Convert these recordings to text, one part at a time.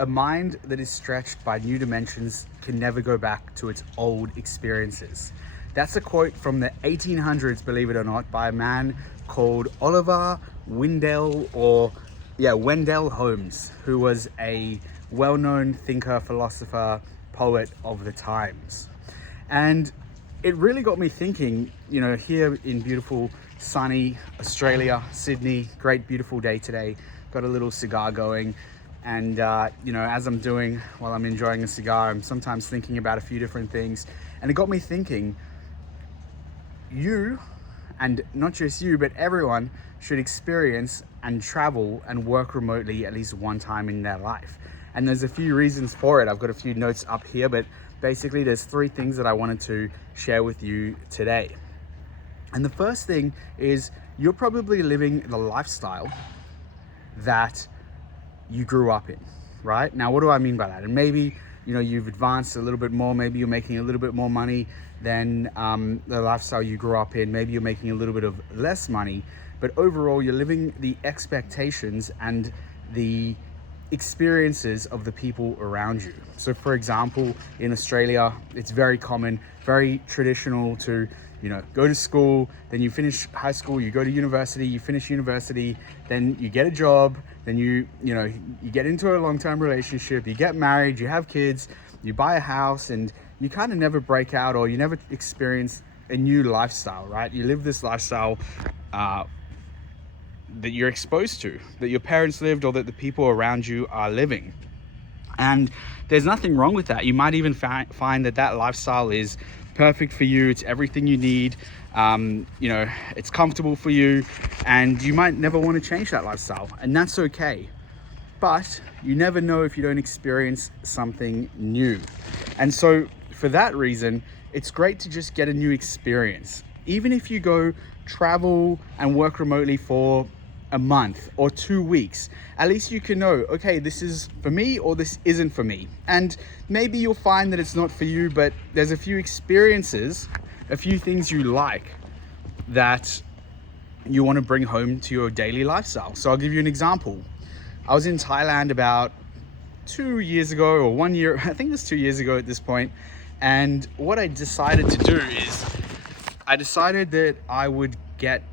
A mind that is stretched by new dimensions can never go back to its old experiences. That's a quote from the 1800s, believe it or not, by a man called Oliver Wendell Holmes, who was a well-known thinker, philosopher, poet of the times. And it really got me thinking, here in beautiful, sunny Australia, Sydney, great, beautiful day today, got a little cigar going. And, as I'm doing while I'm enjoying a cigar, I'm sometimes thinking about a few different things. And it got me thinking, you, and not just you, but everyone should experience and travel and work remotely at least one time in their life. And there's a few reasons for it. I've got a few notes up here, but basically there's three things that I wanted to share with you today. And the first thing is you're probably living the lifestyle that you grew up in, right? Now, what do I mean by that? And maybe, you've advanced a little bit more, maybe you're making a little bit more money than the lifestyle you grew up in, maybe you're making a little bit of less money, but overall you're living the expectations and the experiences of the people around you. So for example, in Australia, it's very common, very traditional to go to school, then you finish high school, you go to university, you finish university, then you get a job, then you get into a long-term relationship, you get married, you have kids, you buy a house, and you kind of never break out, or you never experience a new lifestyle, right? You live this lifestyle that you're exposed to, that your parents lived, or that the people around you are living. And there's nothing wrong with that. You might even find that lifestyle is perfect for you. It's everything you need. It's comfortable for you, and you might never want to change that lifestyle, and that's okay. But you never know if you don't experience something new. And so for that reason, it's great to just get a new experience. Even if you go travel and work remotely for a month or 2 weeks, at least you can know, okay, this is for me or this isn't for me. And maybe you'll find that it's not for you, but there's a few experiences, a few things you like that you want to bring home to your daily lifestyle. So I'll give you an example. I was in Thailand about 2 years ago, or 1 year, I think it was 2 years ago at this point. And what I decided to do is I decided that I would get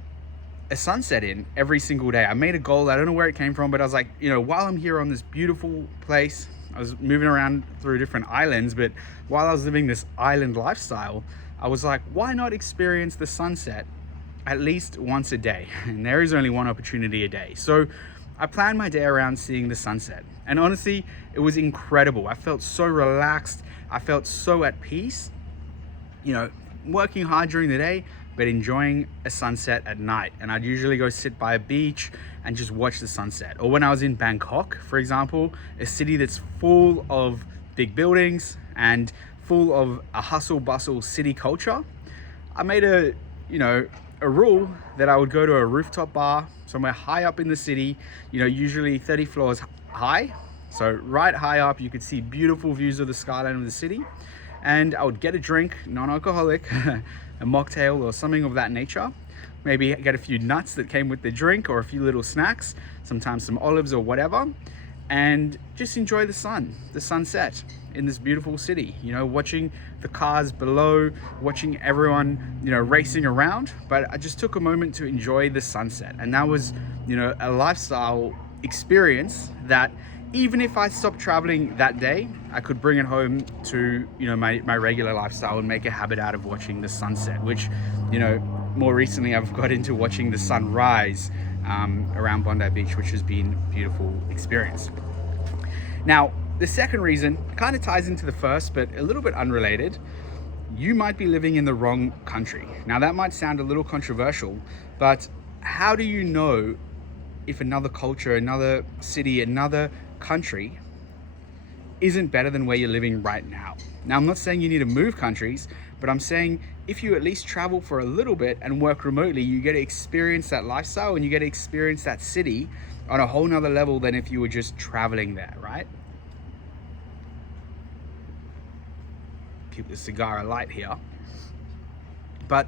a sunset in every single day. I made a goal. I don't know where it came from, but I was like, while I'm here on this beautiful place, I was moving around through different islands, but while I was living this island lifestyle, I was like, why not experience the sunset at least once a day? And there is only one opportunity a day. So I planned my day around seeing the sunset. And honestly, it was incredible. I felt so relaxed. I felt so at peace, working hard during the day, but enjoying a sunset at night. And I'd usually go sit by a beach and just watch the sunset. Or when I was in Bangkok, for example, a city that's full of big buildings and full of a hustle bustle city culture, I made a rule that I would go to a rooftop bar somewhere high up in the city, usually 30 floors high. So right high up, you could see beautiful views of the skyline of the city. And I would get a drink, non-alcoholic, a mocktail or something of that nature. Maybe get a few nuts that came with the drink, or a few little snacks, sometimes some olives or whatever, and just enjoy the sunset in this beautiful city, watching the cars below, watching everyone, racing around. But I just took a moment to enjoy the sunset. And that was, a lifestyle experience that even if I stopped traveling that day, I could bring it home to, my regular lifestyle and make a habit out of watching the sunset, which, more recently I've got into watching the sunrise around Bondi Beach, which has been a beautiful experience. Now, the second reason kind of ties into the first, but a little bit unrelated. You might be living in the wrong country. Now, that might sound a little controversial, but how do you know if another culture, another city, another country isn't better than where you're living right now? Now, I'm not saying you need to move countries, but I'm saying if you at least travel for a little bit and work remotely, you get to experience that lifestyle and you get to experience that city on a whole nother level than if you were just traveling there, right? Keep the cigar alight here. But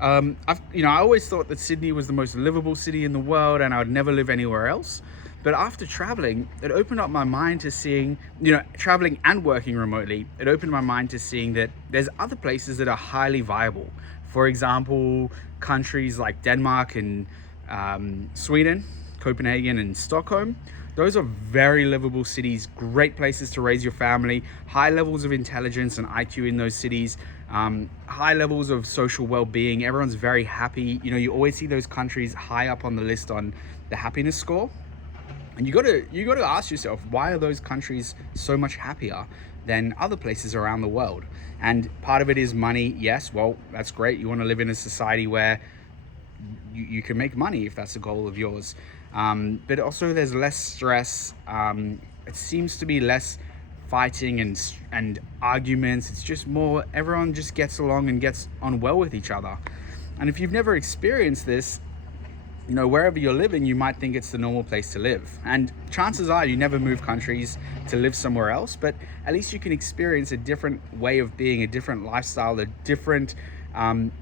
I always thought that Sydney was the most livable city in the world and I would never live anywhere else. But after traveling, it opened up my mind to seeing, traveling and working remotely, it opened my mind to seeing that there's other places that are highly viable. For example, countries like Denmark and Sweden, Copenhagen and Stockholm. Those are very livable cities, great places to raise your family, high levels of intelligence and IQ in those cities, high levels of social well-being. Everyone's very happy. You always see those countries high up on the list on the happiness score. And you got to ask yourself, why are those countries so much happier than other places around the world? And part of it is money. Yes, well, that's great. You want to live in a society where you can make money if that's a goal of yours. But also there's less stress. It seems to be less fighting and arguments. It's just more, everyone just gets along and gets on well with each other. And if you've never experienced this, wherever you're living, you might think it's the normal place to live. And chances are you never move countries to live somewhere else, but at least you can experience a different way of being, a different lifestyle, a different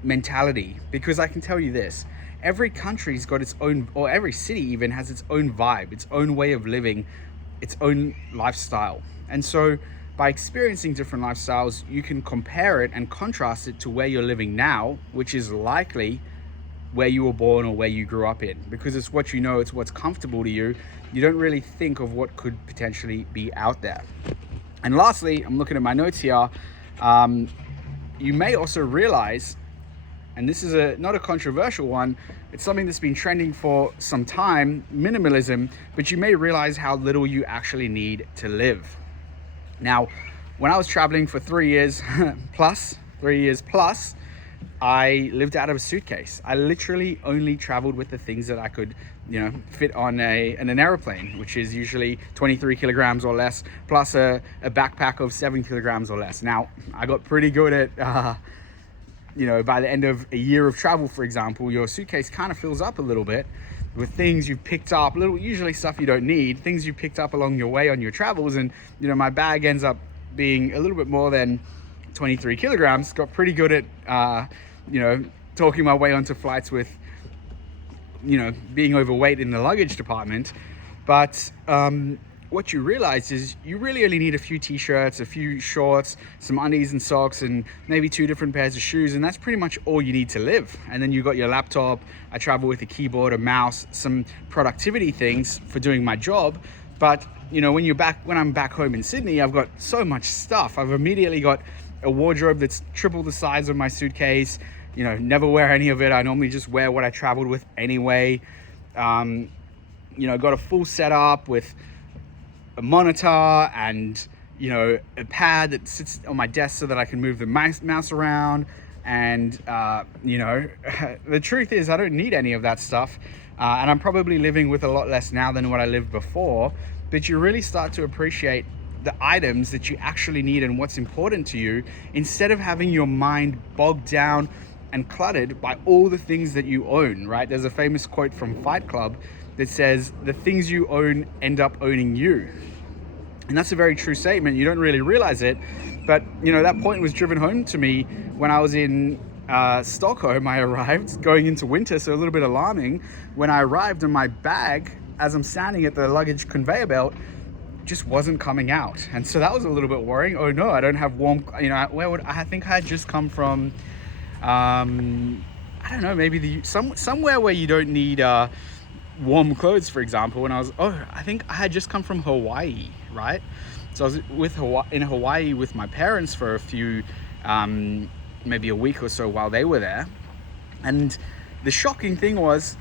mentality. Because I can tell you this, every country's got its own, or every city even has its own vibe, its own way of living, its own lifestyle. And so by experiencing different lifestyles, you can compare it and contrast it to where you're living now, which is likely where you were born or where you grew up in, because it's what you know, it's what's comfortable to you. You don't really think of what could potentially be out there. And lastly, I'm looking at my notes here. You may also realize, and this is not a controversial one, it's something that's been trending for some time, minimalism, but you may realize how little you actually need to live. Now, when I was traveling for 3 years plus, I lived out of a suitcase. I literally only traveled with the things that I could, fit on an airplane, which is usually 23 kilograms or less, plus a backpack of 7 kilograms or less. Now, I got pretty good at, by the end of a year of travel, for example, your suitcase kind of fills up a little bit with things you've picked up, usually stuff you don't need, things you picked up along your way on your travels. And, my bag ends up being a little bit more than 23 kilograms. Got pretty good at, talking my way onto flights with, being overweight in the luggage department. But what you realize is you really only need a few t-shirts, a few shorts, some undies and socks, and maybe 2 different pairs of shoes, and that's pretty much all you need to live. And then you got your laptop. I travel with a keyboard, a mouse, some productivity things for doing my job. But when I'm back home in Sydney, I've got so much stuff. I've immediately got a wardrobe that's triple the size of my suitcase. Never wear any of it. I normally just wear what I traveled with anyway. Got a full setup with a monitor and, a pad that sits on my desk so that I can move the mouse around. And, the truth is I don't need any of that stuff. And I'm probably living with a lot less now than what I lived before. But you really start to appreciate the items that you actually need and what's important to you, instead of having your mind bogged down and cluttered by all the things that you own, right? There's a famous quote from Fight Club that says, the things you own end up owning you. And that's a very true statement. You don't really realize it, but that point was driven home to me when I was in Stockholm. I arrived going into winter, so a little bit alarming. When I arrived, and my bag, as I'm standing at the luggage conveyor belt, just wasn't coming out. And so that was a little bit worrying. Oh no, I don't have warm, I think I had just come from, I don't know, maybe somewhere where you don't need warm clothes, for example. And I think I had just come from Hawaii, right? So I was in Hawaii with my parents for a few, maybe a week or so while they were there. And the shocking thing was,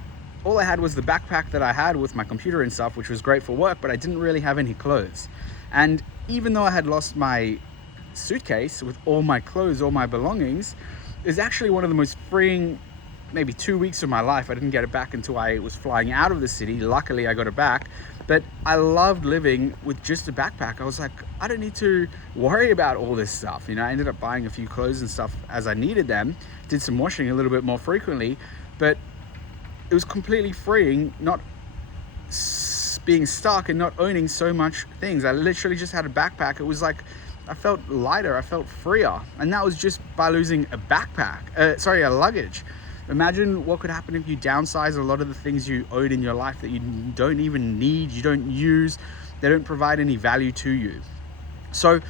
all I had was the backpack that I had with my computer and stuff, which was great for work, but I didn't really have any clothes. And even though I had lost my suitcase with all my clothes, all my belongings, it was actually one of the most freeing, maybe 2 weeks of my life. I didn't get it back until I was flying out of the city. Luckily, I got it back. But I loved living with just a backpack. I was like, I don't need to worry about all this stuff. I ended up buying a few clothes and stuff as I needed them, did some washing a little bit more frequently, but it was completely freeing, not being stuck and not owning so much things. I literally just had a backpack. It was like, I felt lighter, I felt freer. And that was just by losing a luggage. Imagine what could happen if you downsize a lot of the things you own in your life that you don't even need, you don't use, they don't provide any value to you. So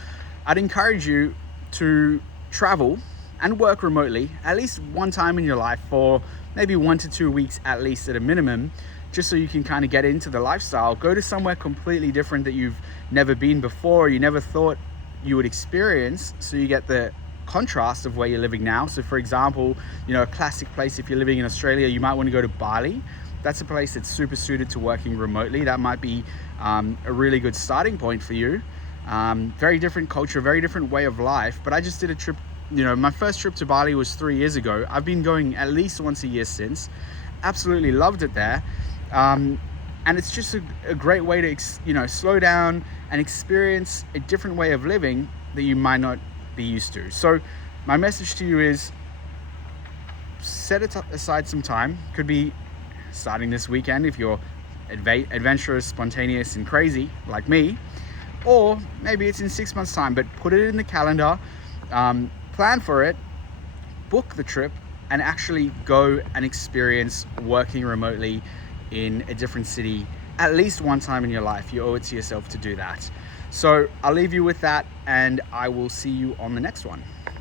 I'd encourage you to travel and work remotely at least one time in your life for maybe 1 to 2 weeks at least at a minimum, just so you can kind of get into the lifestyle. Go to somewhere completely different that you've never been before, you never thought you would experience, so you get the contrast of where you're living now. So for example, a classic place, if you're living in Australia, you might want to go to Bali. That's a place that's super suited to working remotely. That might be a really good starting point for you. Very different culture, very different way of life. But I just did a trip, my first trip to Bali was 3 years ago. I've been going at least once a year since. Absolutely loved it there. And it's just a great way to, slow down and experience a different way of living that you might not be used to. So my message to you is set aside some time. Could be starting this weekend if you're adventurous, spontaneous and crazy like me, or maybe it's in 6 months time, but put it in the calendar, plan for it, book the trip, and actually go and experience working remotely in a different city at least one time in your life. You owe it to yourself to do that. So I'll leave you with that, and I will see you on the next one.